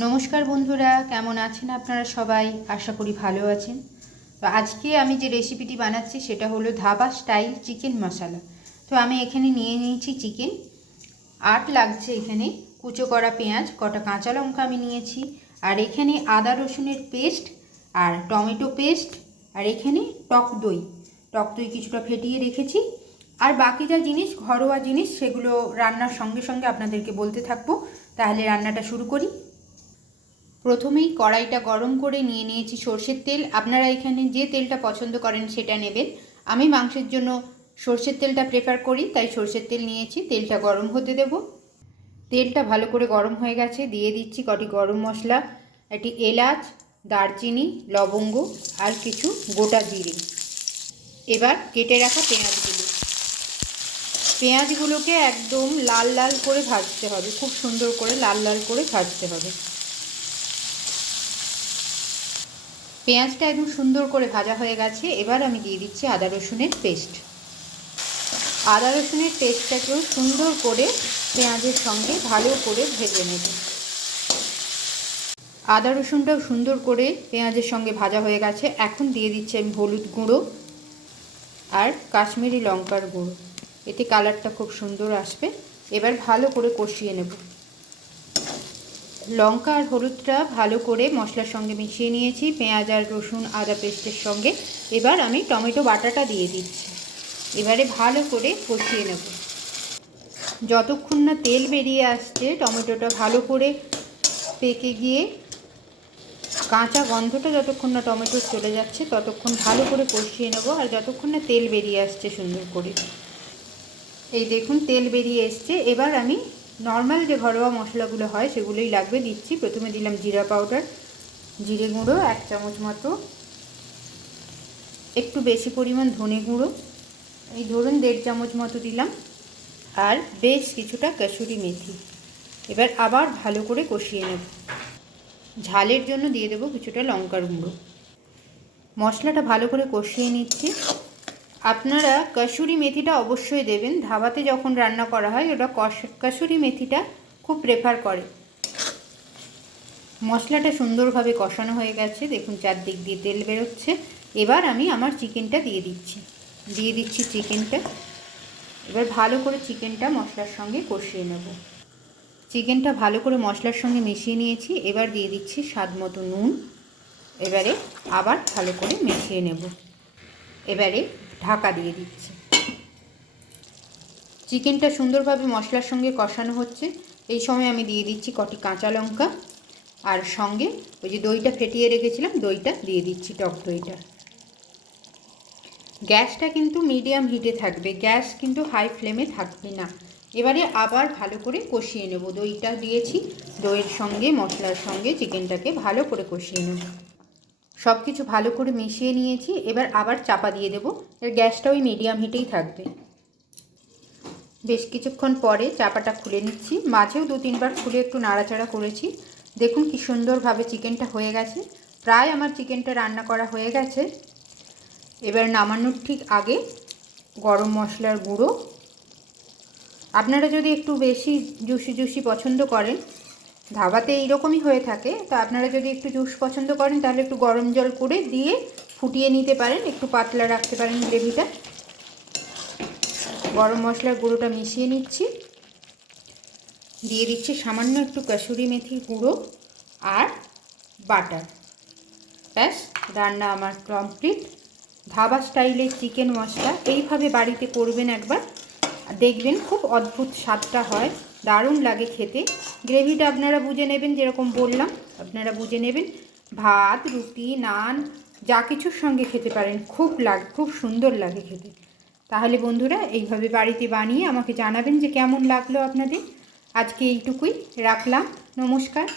নমস্কার বন্ধুরা, কেমন আছেন আপনারা সবাই? আশা করি ভালো আছেন। তো আজকে আমি যে রেসিপিটি বানাচ্ছি সেটা হলো ধাবা স্টাইল চিকেন মশলা। তো আমি এখানে নিয়ে নিয়েছি চিকেন। আট লাগছে এখানে। কুচো করা পেঁয়াজ, কটা কাঁচা লঙ্কা আমি নিয়েছি। আর এখানে আদা রসুনের পেস্ট আর টমেটো পেস্ট আর এখানে টক দই। টক দই কিছুটা ফেটিয়ে রেখেছি। আর বাকি যা জিনিস, ঘরোয়া জিনিস, সেগুলো রান্নার সঙ্গে সঙ্গে আপনাদেরকে বলতে থাকব। তাহলে রান্নাটা শুরু করি। প্রথমেই কড়াইটা গরম করে নিয়ে নিয়েছি সর্ষের তেল। আপনারা এখানে যে তেলটা পছন্দ করেন সেটা নেবেন। আমি মাংসের জন্য সর্ষের তেলটা প্রেফার করি, তাই সর্ষের তেল নিয়েছি। তেলটা গরম হতে দেব। তেলটা ভালো করে গরম হয়ে গেছে। দিয়ে দিচ্ছি কটি গরম মশলা, একটি এলাচ, দারচিনি, লবঙ্গ আর কিছু গোটা জিরে। এবার কেটে রাখা পেঁয়াজগুলো। পেঁয়াজগুলোকে একদম লাল লাল করে ভাজতে হবে। খুব সুন্দর করে লাল লাল করে ভাজতে হবে। পেঁয়াজটা একদম সুন্দর করে ভাজা হয়ে গেছে। এবার আমি দিয়ে দিচ্ছি আদা রসুনের পেস্ট। আদা রসুনের পেস্টটাকেও সুন্দর করে পেঁয়াজের সঙ্গে ভালো করে ভেজে নেব। আদা রসুনটাও সুন্দর করে পেঁয়াজের সঙ্গে ভাজা হয়ে গেছে। এখন দিয়ে দিচ্ছি আমি হলুদ গুঁড়ো আর কাশ্মীরি লঙ্কার গুঁড়ো। এতে কালারটা খুব সুন্দর আসবে। এবার ভালো করে কষিয়ে নেব। লঙ্কা আর হলুদটা ভালো করে মশলার সঙ্গে মিশিয়ে নিয়েছি, পেঁয়াজ আর রসুন, আদা পেস্টের সঙ্গে। এবার আমি টমেটো বাটাটা দিয়ে দিচ্ছি। এবারে ভালো করে কষিয়ে নেব। যতক্ষণ না তেল বেরিয়ে আসছে, টমেটোটা ভালো করে পেকে গিয়ে কাঁচা গন্ধটা যতক্ষণ না টমেটো চলে যাচ্ছে, ততক্ষণ ভালো করে কষিয়ে নেব। আর যতক্ষণ না তেল বেরিয়ে আসছে সুন্দর করে। এই দেখুন, তেল বেরিয়ে এসছে। এবার আমি নর্মাল যে ঘরোয়া মশলাগুলো হয়, সেগুলোই লাগবে। দিচ্ছি। প্রথমে দিলাম জিরা পাউডার, জিরে গুঁড়ো, এক চামচ মতো। একটু বেশি পরিমাণ ধনে গুঁড়ো। এই ধরুন দেড় চামচ মতো দিলাম। আর বেশ কিছুটা কাসুরি মেথি। এবার আবার ভালো করে কষিয়ে নেব। ঝালের জন্য দিয়ে দেবো কিছুটা লঙ্কার গুঁড়ো। মশলাটা ভালো করে কষিয়ে নিচ্ছি। আপনারা কাসুরি মেথিটা অবশ্যই দেবেন। ধাবাতে যখন রান্না করা হয় ওটা কাসুরি মেথিটা খুব প্রেফার করে। মশলাটা সুন্দরভাবে কষানো হয়ে গেছে। দেখুন, চারদিক দিয়ে তেল বেরোচ্ছে। এবার আমি আমার চিকেনটা দিয়ে দিচ্ছি। দিয়ে দিচ্ছি চিকেনটা। এবার ভালো করে চিকেনটা মশলার সঙ্গে কষিয়ে নেব। চিকেনটা ভালো করে মশলার সঙ্গে মিশিয়ে নিয়েছি। এবার দিয়ে দিচ্ছি স্বাদ মতো নুন। এবারে আবার ভালো করে মিশিয়ে নেব। এবারে ঢাকা দিয়ে দিচ্ছি। চিকেনটা সুন্দরভাবে মশলার সঙ্গে কষানো হচ্ছে। এই সময় আমি দিয়ে দিচ্ছি কটি কাঁচা লঙ্কা। আর সঙ্গে ওই যে দইটা ফেটিয়ে রেখেছিলাম, দইটা দিয়ে দিচ্ছি টক দইটা। গ্যাসটা কিন্তু মিডিয়াম হিটে থাকবে। গ্যাস কিন্তু হাই ফ্লেমে থাকবে না। এবারে আবার ভালো করে কষিয়ে নেব। দইটা দিয়েছি। দইয়ের সঙ্গে, মশলার সঙ্গে চিকেনটাকে ভালো করে কষিয়ে নেব। সব কিছু ভালো করে মিশিয়ে নিয়েছি, এবার আবার চাপা দিয়ে দেবো। এর গ্যাসটা ওই মিডিয়াম হিটেই থাকবে। বেশ কিছুক্ষণ পরে চাপাটা খুলে নিচ্ছি। মাঝেও দু তিনবার খুলে একটু নাড়াচাড়া করেছি। দেখুন কি সুন্দরভাবে চিকেনটা হয়ে গেছে। প্রায় আমার চিকেনটা রান্না করা হয়ে গেছে। এবার নামানোর ঠিক আগে গরম মশলার গুঁড়ো। আপনারা যদি একটু বেশি জুসি জুসি পছন্দ করেন ধাবাতে এইরকমই হয়ে থাকে। তো আপনারা যদি একটু জুস পছন্দ করেন, তাহলে একটু গরম জল করে দিয়ে ফুটিয়ে নিতে পারেন। একটু পাতলা রাখতে পারেন গ্রেভিটা। গরম মশলার গুঁড়োটা মিশিয়ে নিচ্ছি। দিয়ে দিচ্ছি সামান্য একটু কাসুরি মেথির গুঁড়ো আর বাটার। ব্যাস, রান্না আমার কমপ্লিট। ধাবা স্টাইলের চিকেন মশলা এইভাবে বাড়িতে করবেন একবার। দেখবেন খুব অদ্ভুত স্বাদটা হয়। দারুণ লাগে খেতে। গ্রেভিটা আপনারা বুঝে নেবেন যেরকম বললাম, আপনারা বুঝে নেবেন। ভাত, রুটি, নান, যা কিছুর সঙ্গে খেতে পারেন। খুব লাগে, খুব সুন্দর লাগে খেতে। তাহলে বন্ধুরা, এইভাবে বাড়িতে বানিয়ে আমাকে জানাবেন যে কেমন লাগল আপনাদের। আজকে এইটুকুই, রাখলাম, নমস্কার।